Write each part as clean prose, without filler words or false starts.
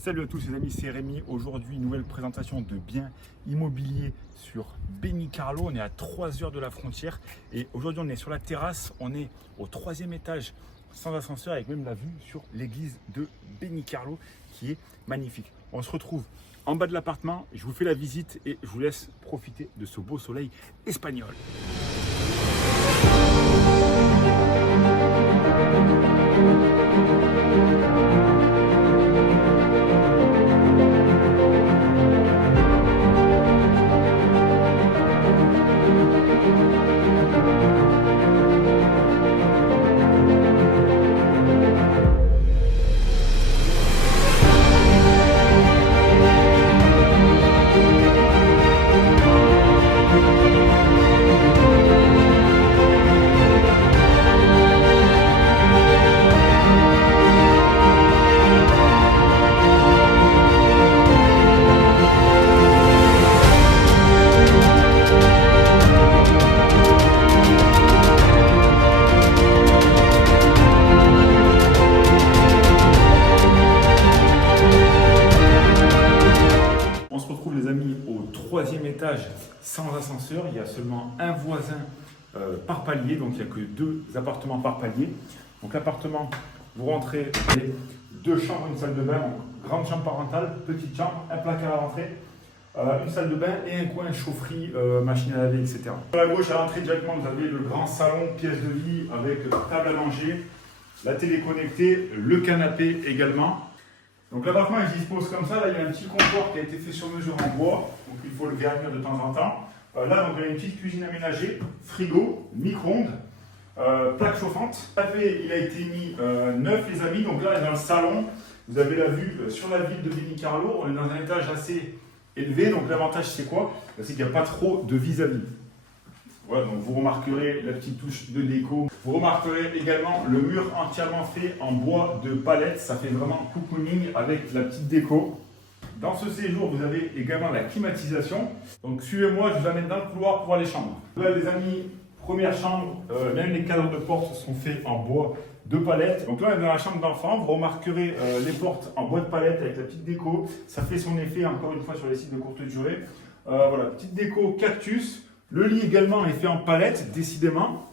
Salut à tous les amis, c'est Rémi. Aujourd'hui, nouvelle présentation de biens immobiliers sur Benicarló. On est à 3 heures de la frontière et aujourd'hui on est sur la terrasse. On est au 3e étage sans ascenseur avec même la vue sur l'église de Benicarló qui est magnifique. On se retrouve en bas de l'appartement. Je vous fais la visite et je vous laisse profiter de ce beau soleil espagnol. Les amis, au 3e étage sans ascenseur, il y a seulement un voisin par palier, donc il n'y a que 2 appartements par palier. Donc l'appartement, vous rentrez, vous avez 2 chambres, une salle de bain, donc grande chambre parentale, petite chambre, un placard à l'entrée, une salle de bain et un coin chaufferie, machine à laver, etc. Sur la gauche, à l'entrée directement, vous avez le grand salon, pièce de vie avec table à manger, la télé connectée, le canapé également. Donc l'appartement il se dispose comme ça, là il y a un petit comptoir qui a été fait sur mesure en bois, donc il faut le vernir de temps en temps. Là donc il y a une petite cuisine aménagée, frigo, micro-ondes, plaque chauffante. Le café il a été mis neuf les amis, donc là dans le salon, vous avez la vue sur la ville de Benicarló, on est dans un étage assez élevé, donc l'avantage c'est quoi? C'est qu'il n'y a pas trop de vis-à-vis. Voilà, donc vous remarquerez la petite touche de déco. Vous remarquerez également le mur entièrement fait en bois de palette. Ça fait vraiment cocooning avec la petite déco. Dans ce séjour, vous avez également la climatisation. Donc suivez-moi, je vous amène dans le couloir pour voir les chambres. Là les amis, première chambre, même les cadres de porte sont faits en bois de palette. Donc là on est dans la chambre d'enfant, vous remarquerez les portes en bois de palette avec la petite déco. Ça fait son effet encore une fois sur les sites de courte durée. Voilà, petite déco cactus. Le lit également est fait en palette, décidément,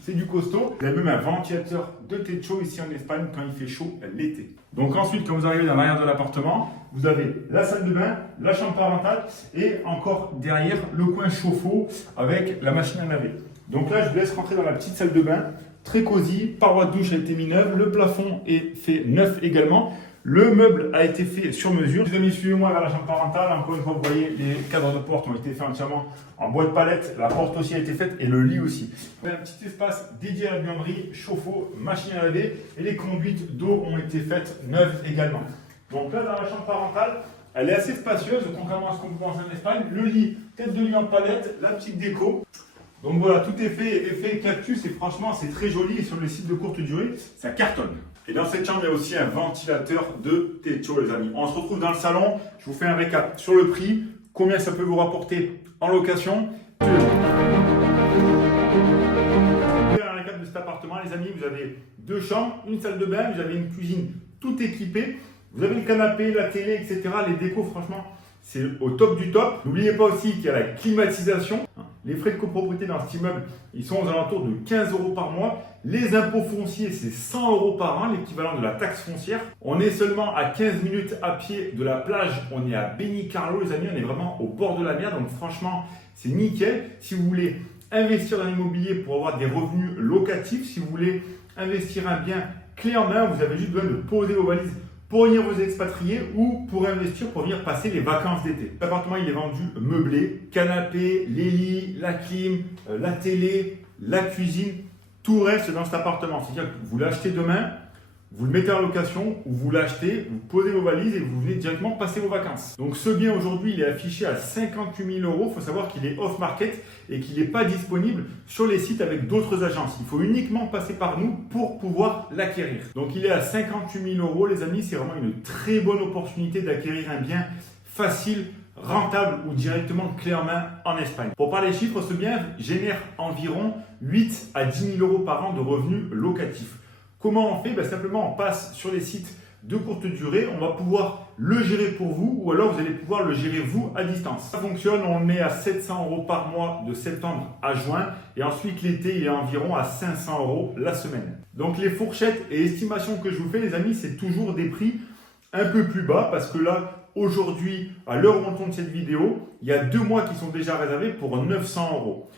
c'est du costaud. Vous avez même un ventilateur de techo ici en Espagne quand il fait chaud l'été. Donc ensuite, quand vous arrivez dans l'arrière de l'appartement, vous avez la salle de bain, la chambre parentale et encore derrière le coin chauffe-eau avec la machine à laver. Donc là, je vous laisse rentrer dans la petite salle de bain, très cosy, paroi de douche a été mise neuve, le plafond est fait neuf également. Le meuble a été fait sur mesure. Les amis, suivez-moi vers la chambre parentale. Encore une fois, vous voyez, les cadres de porte ont été faits entièrement en bois de palette. La porte aussi a été faite et le lit aussi. Vous avez un petit espace dédié à la buanderie, chauffe-eau, machine à laver et les conduites d'eau ont été faites neuves également. Donc là, dans la chambre parentale, elle est assez spacieuse, contrairement à ce qu'on peut penser en Espagne. Le lit, tête de lit en palette, la petite déco. Donc voilà, tout est fait, effet cactus et franchement, c'est très joli. Et sur les sites de courte durée, ça cartonne. Et dans cette chambre, il y a aussi un ventilateur de techo, les amis. On se retrouve dans le salon. Je vous fais un récap sur le prix, combien ça peut vous rapporter en location. Je vais faire un récap de cet appartement, les amis. Vous avez 2 chambres, une salle de bain, vous avez une cuisine tout équipée. Vous avez le canapé, la télé, etc. Les décos, franchement, c'est au top du top. N'oubliez pas aussi qu'il y a la climatisation. Les frais de copropriété dans cet immeuble, ils sont aux alentours de 15 € par mois. Les impôts fonciers, c'est 100 € par an, l'équivalent de la taxe foncière. On est seulement à 15 minutes à pied de la plage. On est à Benicarló, les amis. On est vraiment au bord de la mer. Donc franchement, c'est nickel. Si vous voulez investir dans l'immobilier pour avoir des revenus locatifs, si vous voulez investir un bien clé en main, vous avez juste besoin de poser vos valises pour venir vous expatrier ou pour investir pour venir passer les vacances d'été. L'appartement il est vendu meublé, canapé, les lits, la clim, la télé, la cuisine, tout reste dans cet appartement. C'est-à-dire que vous l'achetez demain, vous le mettez en location ou vous l'achetez, vous posez vos valises et vous venez directement passer vos vacances. Donc ce bien aujourd'hui il est affiché à 58 000 €. Il faut savoir qu'il est off-market et qu'il n'est pas disponible sur les sites avec d'autres agences. Il faut uniquement passer par nous pour pouvoir l'acquérir. Donc il est à 58 000 € les amis. C'est vraiment une très bonne opportunité d'acquérir un bien facile, rentable ou directement clé en main en Espagne. Pour parler chiffres, ce bien génère environ 8 à 10 000 € par an de revenus locatifs. Comment on fait? Simplement, on passe sur les sites de courte durée, on va pouvoir le gérer pour vous ou alors vous allez pouvoir le gérer vous à distance. Ça fonctionne, on le met à 700 € par mois de septembre à juin et ensuite l'été il est environ à 500 € la semaine. Donc les fourchettes et estimations que je vous fais les amis, c'est toujours des prix un peu plus bas parce que là aujourd'hui, à l'heure où on tourne cette vidéo, il y a 2 mois qui sont déjà réservés pour 900 €.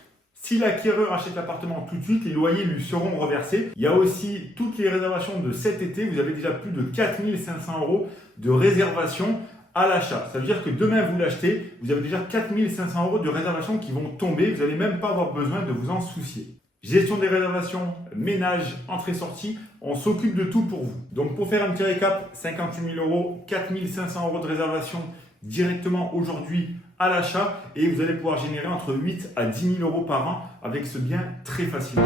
Si l'acquéreur achète l'appartement tout de suite, les loyers lui seront reversés. Il y a aussi toutes les réservations de cet été. Vous avez déjà plus de 4 500 € de réservation à l'achat. Ça veut dire que demain vous l'achetez, vous avez déjà 4 500 € de réservations qui vont tomber. Vous n'allez même pas avoir besoin de vous en soucier. Gestion des réservations, ménage, entrée-sortie, on s'occupe de tout pour vous. Donc pour faire un petit récap, 58 000 €, 4 500 € de réservation directement aujourd'hui à l'achat et vous allez pouvoir générer entre 8 à 10 000 € par an avec ce bien très facilement.